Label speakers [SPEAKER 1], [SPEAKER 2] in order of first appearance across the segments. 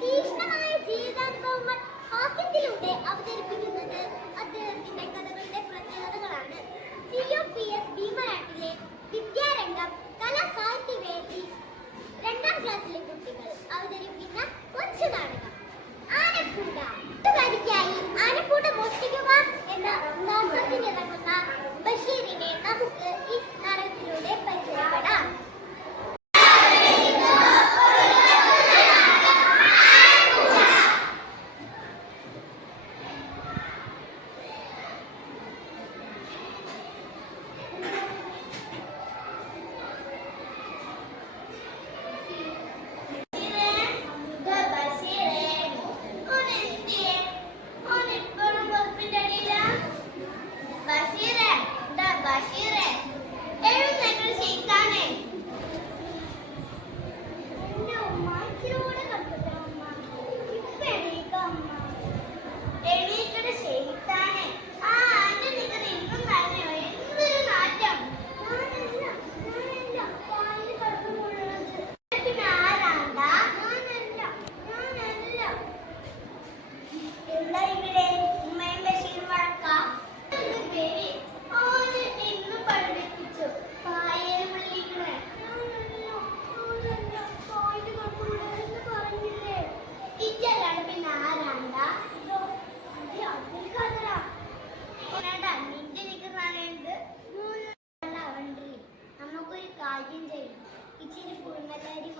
[SPEAKER 1] തീക്ഷ്ണമായ ജീവിതാനുഭവങ്ങൾ ഹാസ്യത്തിലൂടെ അവതരിപ്പിക്കുന്നത്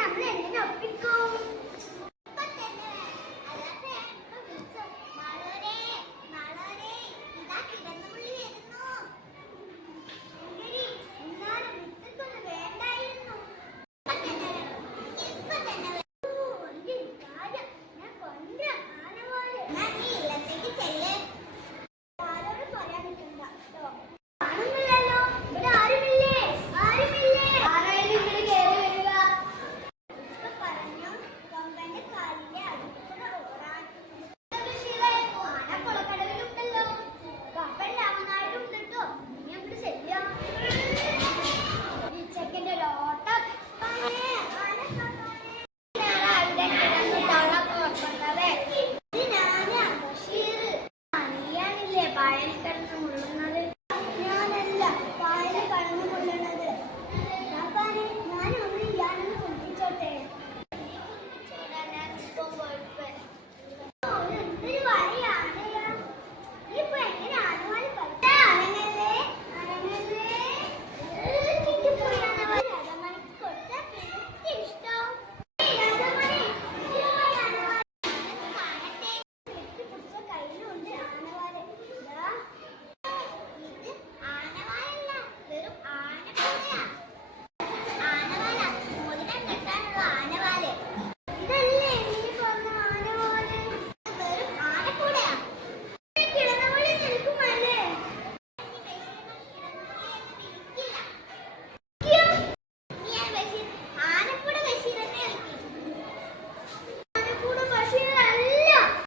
[SPEAKER 1] Làm liền.